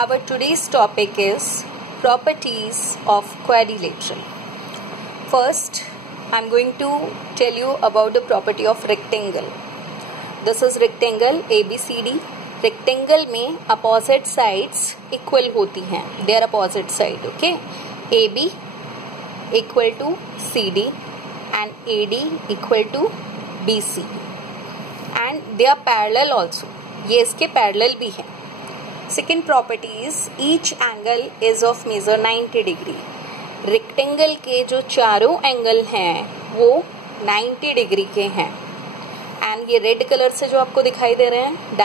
Our today's topic is properties of quadrilateral. First, I'm going to tell you about the property of rectangle. This is rectangle ABCD. Rectangle में opposite sides equal होती हैं. They are opposite side, okay? AB equal to CD and AD equal to BC. And they are parallel also. ये इसके parallel भी हैं. Second property is each angle is of measure 90 degree. Rectangle के जो चारों angle हैं वो 90 degree के हैं. एंड ये रेड कलर से जो आपको दिखाई दे रहे हैं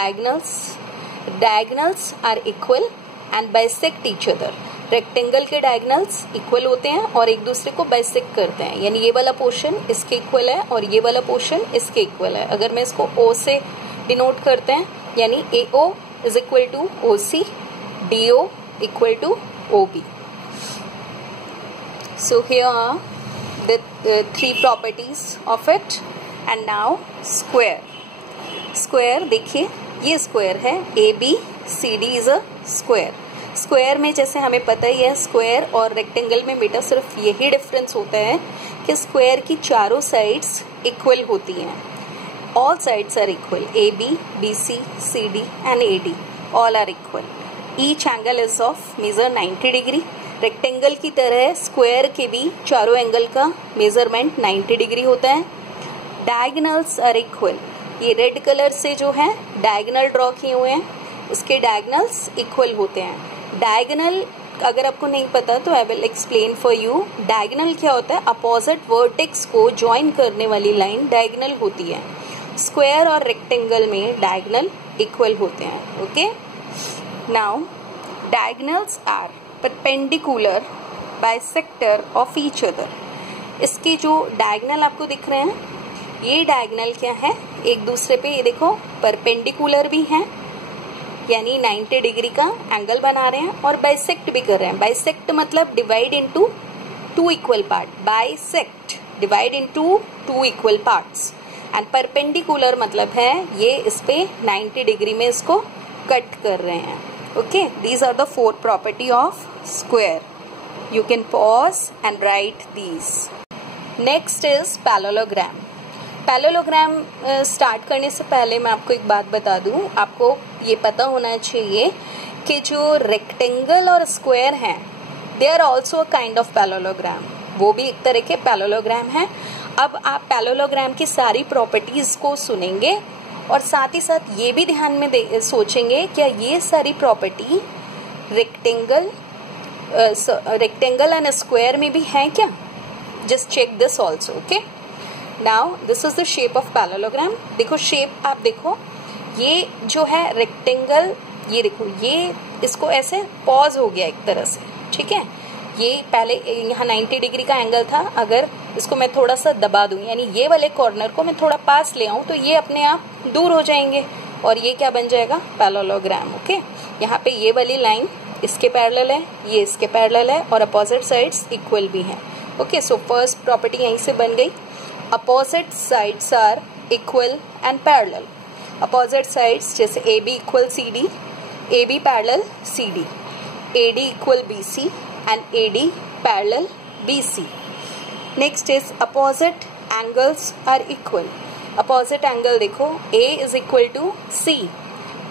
diagonals are equal and bisect each other. Rectangle के डायगनल्स इक्वल होते हैं और एक दूसरे को बाइसेक्ट करते हैं. यानी ये वाला पोर्शन इसके इक्वल है और ये वाला पोर्शन इसके इक्वल है. अगर मैं इसको O से डिनोट करते हैं यानी AO is equal to OC, DO equal to OB. So here are the three properties of it. And now square. Square देखिए ये square है. ABCD is a square. Square में जैसे हमें पता ही है square और rectangle में बेटा सिर्फ यही difference होता है कि square की चारों sides equal होती हैं. All sides are equal. AB, BC, CD and AD all are equal. Each angle is of measure 90 degree. Rectangle की तरह स्क्वायर के भी चारों एंगल का मेजरमेंट 90 डिग्री होता है. Diagonals are equal. ये रेड कलर से जो है डायगनल ड्रॉ किए हुए हैं इसके डायगनल्स इक्वल होते हैं. डायगनल अगर आपको नहीं पता तो I will explain for you. Diagonal क्या होता है? अपोजिट वर्टेक्स को ज्वाइन करने वाली लाइन डायगनल होती है. स्क्वायर और रेक्टेंगल में डायगनल इक्वल होते हैं. Okay, now diagonals are perpendicular bisector of each other. इसके जो डायगनल आपको दिख रहे हैं ये डायगनल क्या है? एक दूसरे पे ये देखो परपेंडिकुलर भी हैं यानी 90 डिग्री का एंगल बना रहे हैं और बाइसेक्ट भी कर रहे हैं. बाइसेक्ट मतलब divide into two equal part. Bisect divide into two equal parts. And perpendicular मतलब है ये इस पे 90 डिग्री में इसको कट कर रहे हैं. Okay, these are the four property of square. You can pause and write these. Next is parallelogram. Parallelogram start करने से पहले मैं आपको एक बात बता दूं. आपको ये पता होना चाहिए कि जो रेक्टेंगल और स्क्वायर हैं they are also a kind of parallelogram. वो भी एक तरह के पैरेललोग्राम हैं. अब आप पैरेललोग्राम की सारी प्रॉपर्टीज को सुनेंगे और साथ ही साथ ये भी ध्यान में सोचेंगे क्या ये सारी प्रॉपर्टी रेक्टेंगल एंड स्क्वायर में भी है क्या. Just check this also. Okay, now this is the shape of parallelogram. देखो शेप आप देखो ये जो है रेक्टेंगल ये देखो ये इसको ऐसे पॉज हो गया एक तरह से. ठीक है, ये पहले यहाँ 90 डिग्री का एंगल था. अगर इसको मैं थोड़ा सा दबा दूं यानी ये वाले कॉर्नर को मैं थोड़ा पास ले आऊं तो ये अपने आप दूर हो जाएंगे और ये क्या बन जाएगा? पैरेललोग्राम. ओके, यहाँ पे ये वाली लाइन इसके पैरेलल है ये इसके पैरेलल है और अपोजिट साइड्स इक्वल भी हैं. ओके, सो फर्स्ट प्रॉपर्टी यहीं से बन गई. Opposite sides are equal and parallel. Opposite sides जैसे AB equal CD, AB parallel CD, AD equal BC and AD parallel BC. Next is opposite angles are equal. Opposite angle देखो A is equal to C,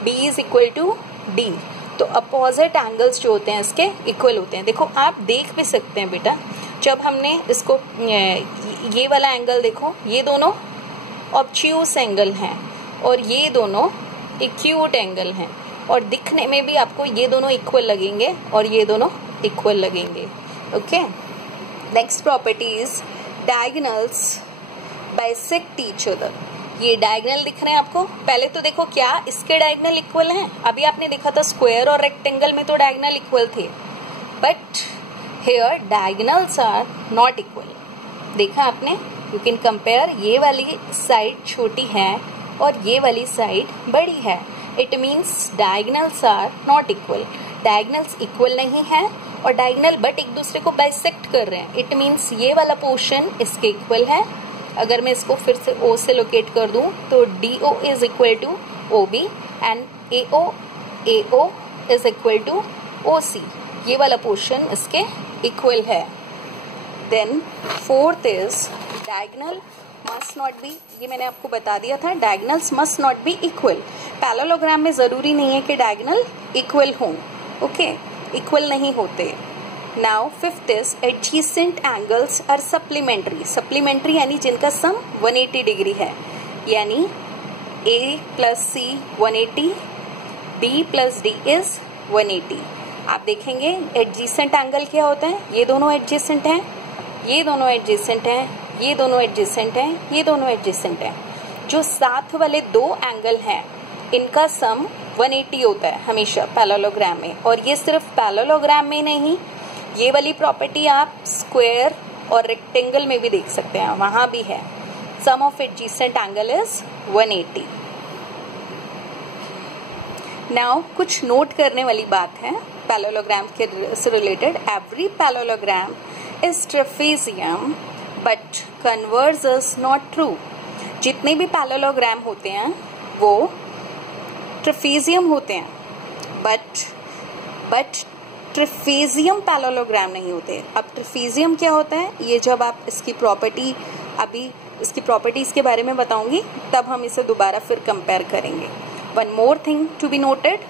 B is equal to D. तो opposite angles जो होते हैं इसके equal होते हैं. देखो आप देख भी सकते हैं बेटा जब हमने इसको ये वाला एंगल देखो ये दोनों ऑब्ट्यूस एंगल हैं और ये दोनों एक्यूट एंगल हैं और दिखने में भी आपको ये दोनों इक्वल लगेंगे और ये दोनों इक्वल लगेंगे. Okay, next property is diagonals bisect each other. ये डायगनल दिख रहे हैं आपको. पहले तो देखो क्या इसके डायगनल इक्वल हैं. अभी आपने देखा था स्क्वायर और रेक्टेंगल में तो डायगनल इक्वल थे but here diagonals are not equal. देखा आपने? You can compare. ये वाली साइड छोटी है और ये वाली साइड बड़ी है. It means diagonals are not equal. Diagonals equal नहीं है और डायगनल बट एक दूसरे को बाइसेक्ट कर रहे हैं. इट मीन्स ये वाला पोर्शन इसके इक्वल है. अगर मैं इसको फिर से O से लोकेट कर दूं तो DO is equal to OB and AO is equal to OC, ये वाला पोर्शन इसके इक्वल है। Then fourth is diagonal must not be, ये मैंने आपको बता दिया था, diagonals must not be equal. Parallelogram में जरूरी नहीं है कि डायगोनल इक्वल हों, ओके, इक्वल नहीं होते। Now fifth is adjacent angles are supplementary. Supplementary यानी जिनका सम 180 डिग्री है, यानी A plus C 180, B plus D is 180। आप देखेंगे एडजेसेंट एंगल क्या होता है, ये दोनों एडजेसेंट हैं, ये दोनों एडजेसेंट हैं, ये दोनों एडजेसेंट हैं, ये दोनों एडजेसेंट हैं। जो साथ वाले दो एंगल हैं इनका सम 180 होता है हमेशा पैरेललोग्राम में। और ये सिर्फ पैरेललोग्राम में नहीं, ये वाली प्रॉपर्टी आप स्क्वायर और रेक्टेंगल में भी देख सकते हैं, वहां भी है। Sum of adjacent angle is 180। Now कुछ नोट करने वाली बात है पैरेललोग्राम के से रिलेटेड। Every parallelogram is trapezium but converse is not true. जितने भी पैरेललोग्राम होते हैं वो ट्रेपेजियम होते हैं, बट ट्रेपेजियम पैरेललोग्राम नहीं होते। अब ट्रेपेजियम क्या होता है, ये जब आप इसकी प्रॉपर्टी, अभी इसकी प्रॉपर्टीज के बारे में बताऊंगी, तब हम इसे दोबारा फिर कंपेयर करेंगे। One more thing to be noted,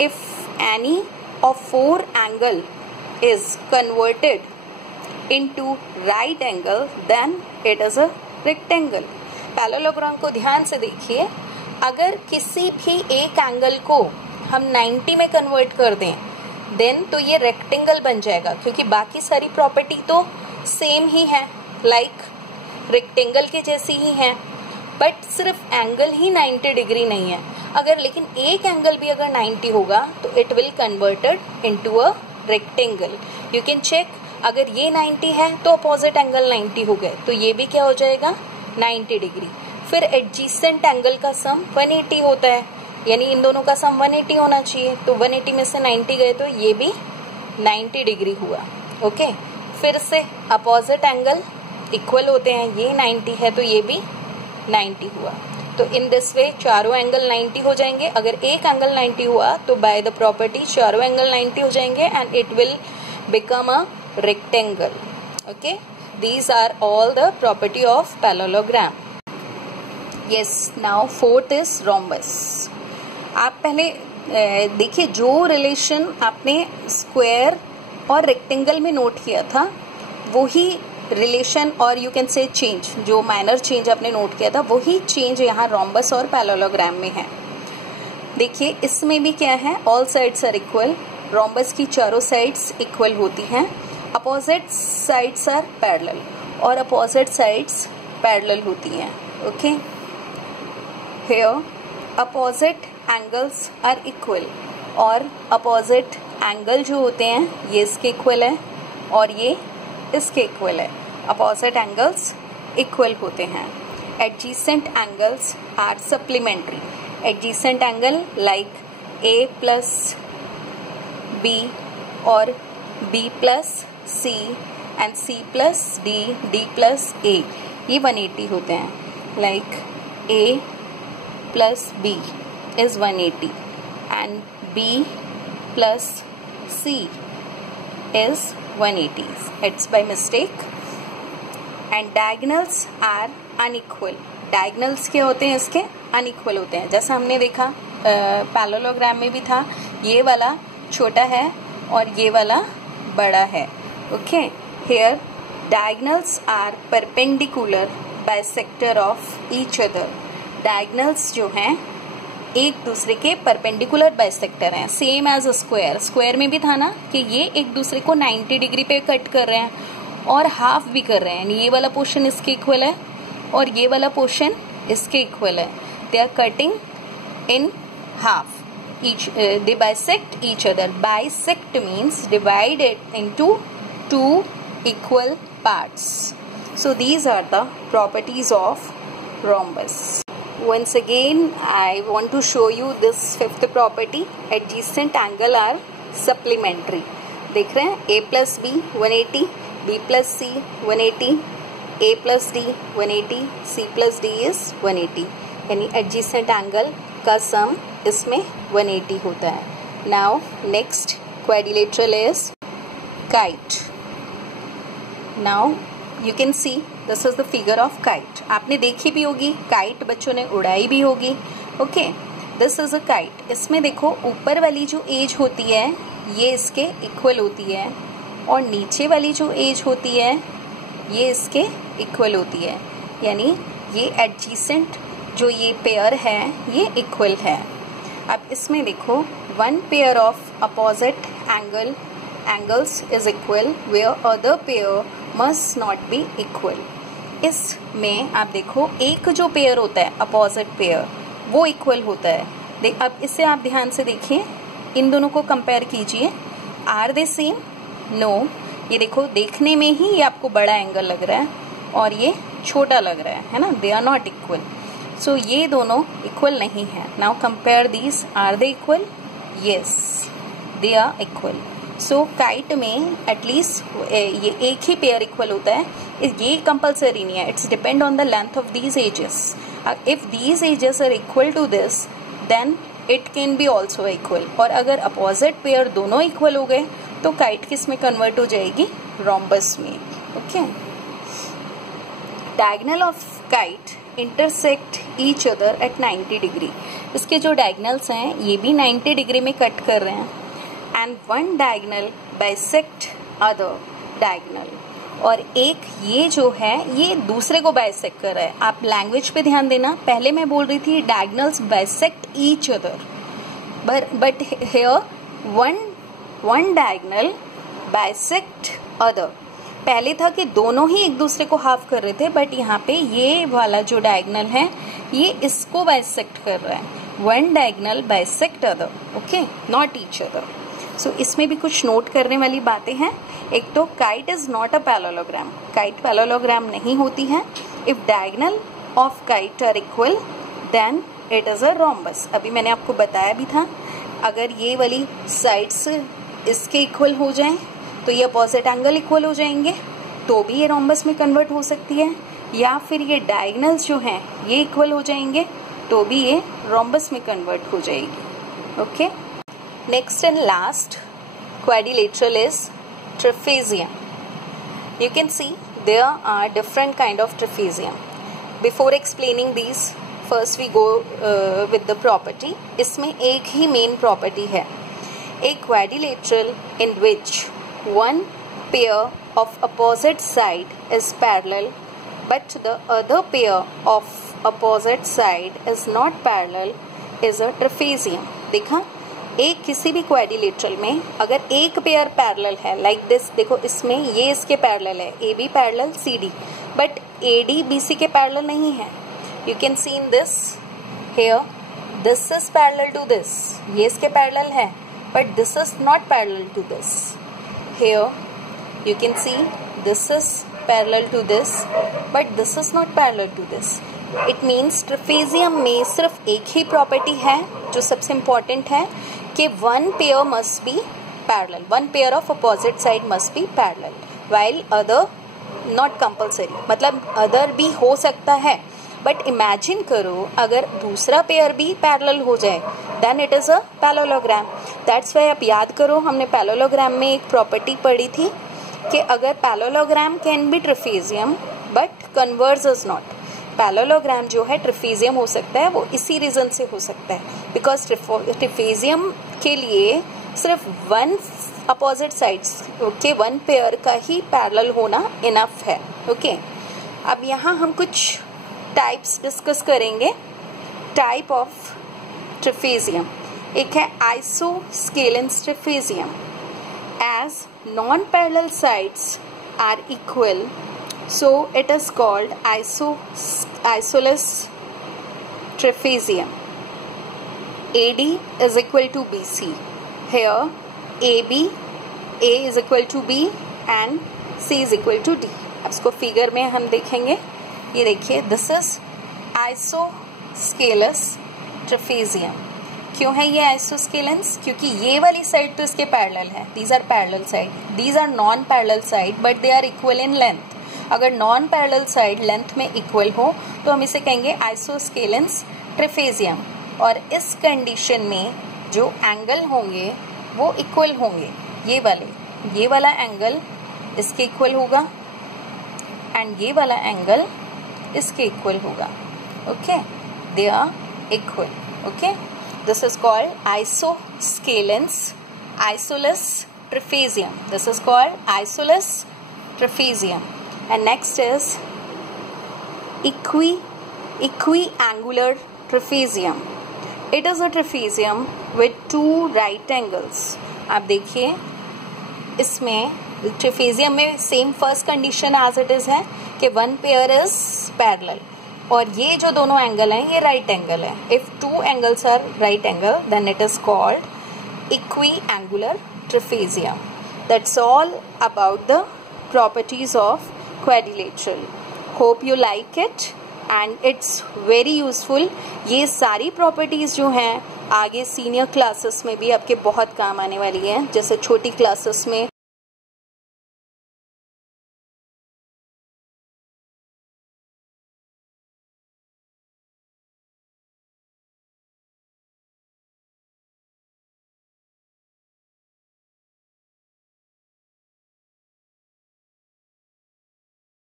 if any of 4 angle is converted into right angle then it is a rectangle. Parallelogram को ध्यान से देखिए, अगर किसी भी एक एंगल को हम 90 में कन्वर्ट कर दें देन तो ये रेक्टेंगल बन जाएगा, क्योंकि बाकी सारी प्रॉपर्टी तो सेम ही है, लाइक रेक्टेंगल के जैसी ही है, बट सिर्फ एंगल ही 90 डिग्री नहीं है। अगर लेकिन एक एंगल भी अगर 90 होगा तो it will converted into a rectangle. You can check, अगर ये 90 है तो अपोजिट एंगल 90 हो गए, तो ये भी क्या हो जाएगा 90 डिग्री। फिर एडजेसेंट एंगल का सम 180 होता है, यानी इन दोनों का सम 180 होना चाहिए, तो 180 में से 90 गए तो ये भी 90 डिग्री हुआ, ओके। फिर से अपोजिट एंगल इक्वल होते हैं, ये 90 है तो ये भी 90 हुआ। तो इन दिस वे चारों एंगल 90 हो जाएंगे। अगर एक एंगल 90 हुआ तो बाय द प्रॉपर्टी चारों एंगल 90 हो जाएंगे and it will become a rectangle, okay. These are all the property of parallelogram. Yes, now fourth is rhombus. आप पहले देखिए, जो रिलेशन आपने स्क्वायर और रेक्टेंगल में नोट किया था वही रिलेशन, और यू कैन से चेंज, जो माइनर चेंज आपने नोट किया था वही चेंज यहाँ रोम्बस और पैरेललोग्राम में है। देखिए इसमें भी क्या है, all sides are equal. Rhombus की चारों साइड्स इक्वल होती हैं, अपोजिट साइड्स आर पैरेलल और अपोजिट साइड्स पैरेलल होती हैं, okay. Here opposite angles are equal, और अपोजिट एंगल जो होते हैं ये इसके इक्वल है और ये इसके इक्वल है। अपोजिट एंगल्स इक्वल होते हैं। Adjacent angles are supplementary. Adjacent angle like A plus B और B plus C and C plus D, D plus A, ये 180 होते हैं। Like A plus B is 180 and B plus C is 180. It's by mistake. And diagonals are unequal. Diagonals क्या होते हैं इसके, unequal होते हैं। जैसा हमने देखा पैरेललोग्राम में भी था, ये वाला छोटा है और ये वाला बड़ा है, okay. Here diagonals are perpendicular bisector of each other. Diagonals जो हैं एक दूसरे के परपेंडिकुलर बाइसेक्टर हैं, सेम एज स्क्वायर। स्क्वायर में भी था ना कि ये एक दूसरे को 90 डिग्री पे कट कर रहे हैं और हाफ भी कर रहे हैं, ये वाला पोर्शन इसके इक्वल है और ये वाला पोर्शन इसके इक्वल है। They are cutting in half, they bisect each other. Bisect means divide it into two equal parts. So these are the properties of rhombus. Once again I want to show you this fifth property. Adjacent angle are supplementary. देख रहे हैं, A plus B 180, B plus C 180, A plus D 180, C plus D is 180, यानी adjacent angle का सम इसमें 180 होता है। Now next quadrilateral is kite. Now you can see this is the figure of kite. आपने देखी भी होगी, kite बच्चों ने उड़ाई भी होगी. Okay, this is a kite. इसमें देखो ऊपर वाली जो एज होती है ये इसके इक्वल होती है और नीचे वाली जो एज होती है ये इसके इक्वल होती है, यानी ये एडजेसेंट जो ये पेयर है ये इक्वल है. अब इसमें देखो one pair of opposite angles is equal where other pair must not be equal. इसमें आप देखो एक जो पेयर होता है अपोजिट पेयर वो इक्वल होता है. अब इससे आप ध्यान से देखिए, इन दोनों को कंपेयर कीजिए. Are they same? नो. ये देखो देखने में ही ये आपको बड़ा एंगल लग रहा है और ये छोटा लग रहा है ना. They are not equal. So ये दोनों इक्वल नहीं है. Now compare these. Are they equal? Yes, they are equal. So kite में एटलीस्ट ये एक ही पेयर इक्वल होता है. ये कंपल्सरी नहीं है. It's depend on the length of these edges. If these edges are equal to this then it can be also equal. और अगर अपोजिट पेयर दोनों इक्वल हो गए तो काइट किस में कन्वर्ट हो जाएगी? रोम्बस में. Okay. Diagonal of kite intersect each other at 90 degree. इसके जो डायगोनल्स हैं ये भी 90 डिग्री में कट कर रहे हैं. And one diagonal bisect other diagonal. और एक ये जो है ये दूसरे को बाइसेक्ट कर रहा है. आप लैंग्वेज पे ध्यान देना. पहले मैं बोल रही थी diagonals bisect each other, but here one diagonal bisect other. पहले था कि दोनों ही एक दूसरे को हाफ कर रहे थे, बट यहाँ पे ये वाला जो डायगोनल है ये इसको बाइसेक्ट कर रहा है. One diagonal bisect other. Okay, not each other. So इसमें भी कुछ नोट करने वाली बातें हैं. एक तो kite is not a parallelogram. Kite parallelogram नहीं होती है. If diagonal of kite are equal then it is a rhombus. अभी मैंने आपको बताया भी था, अगर ये वाली साइड्स इसके इक्वल हो जाएं तो ये अपोजिट एंगल इक्वल हो जाएंगे तो भी ये रोम्बस में कन्वर्ट हो सकती है. या फिर ये डायगोनल्स जो हैं ये इक्वल हो जाएंगे तो भी ये रोम्बस में कन्वर्ट हो जाएगी. Okay. Next and last quadrilateral is trapezium. You can see there are different kind of trapezium. Before explaining these, first we go with the property. इसमें एक ही main property है. A quadrilateral in which one pair of opposite side is parallel but the other pair of opposite side is not parallel is a trapezium. देखा, एक किसी भी quadrilateral में अगर एक पेयर पैरेलल है लाइक दिस, देखो इसमें ये इसके पैरेलल है, A B parallel C D, but A D B C के पैरेलल नहीं है. You can see in this here this is parallel to this. ये इसके पैरेलल है but this is not parallel to this. Here you can see this is parallel to this but this is not parallel to this. It means trapezium में सिर्फ एक ही property है जो सबसे important है कि one pair must be parallel. One pair of opposite side must be parallel while other not compulsory. मतलब other भी हो सकता है बट इमेजिन करो अगर दूसरा पेयर भी पैरेलल हो जाए then it is a parallelogram. That's why आप याद करो हमने पैरेललोग्राम में एक प्रॉपर्टी पढ़ी थी कि अगर parallelogram can be trapezium but converges not. Parallelogram जो है ट्रेपेजियम हो सकता है, वो इसी रीजन से हो सकता है बिकॉज ट्रेपेजियम के लिए सिर्फ वन अपोजिट साइड्स के वन पेयर का ही पैरेलल होना इनफ है. ओके. अब यहाँ हम कुछ टाइप्स डिस्कस करेंगे. टाइप ऑफ ट्रेपेजियम एक है आइसोस्केलेंस trapezium. As non parallel sides are equal so it is called isosceles trapezium. AD is equal to BC. Here AB, A is equal to B and C is equal to D. अब इसको figure में हम देखेंगे. ये देखिए this is isosceles trapezium. क्यों है ये आइसोस्केलेंस? क्योंकि ये वाली साइड तो इसके पैरेलल है. These are parallel side. These are non parallel side but they are equal in length. अगर नॉन पैरेलल साइड लेंथ में इक्वल हो तो हम इसे कहेंगे आइसोस्केलेंस ट्रेपेजियम. और इस कंडीशन में जो एंगल होंगे वो इक्वल होंगे, ये वाला एंगल इसके इक्वल होगा एंड ये वाला एंगल इसके इक्वल होगा. Okay, they are equal. Okay, this is called isosceles, isosceles trapezium. This is called isolus trapezium. And next is equiangular trapezium. It is a trapezium with two right angles. आप देखिए इसमें trapezium में same first condition as it is है कि one pair is parallel और ये जो दोनों एंगल हैं ये राइट एंगल है. If two angles are right angle then it is called equiangular trapezium. That's all about the properties of quadrilateral. Hope you like it and it's very useful. ये सारी properties जो हैं आगे senior classes में भी आपके बहुत काम आने वाली हैं. जैसे छोटी क्लासेस में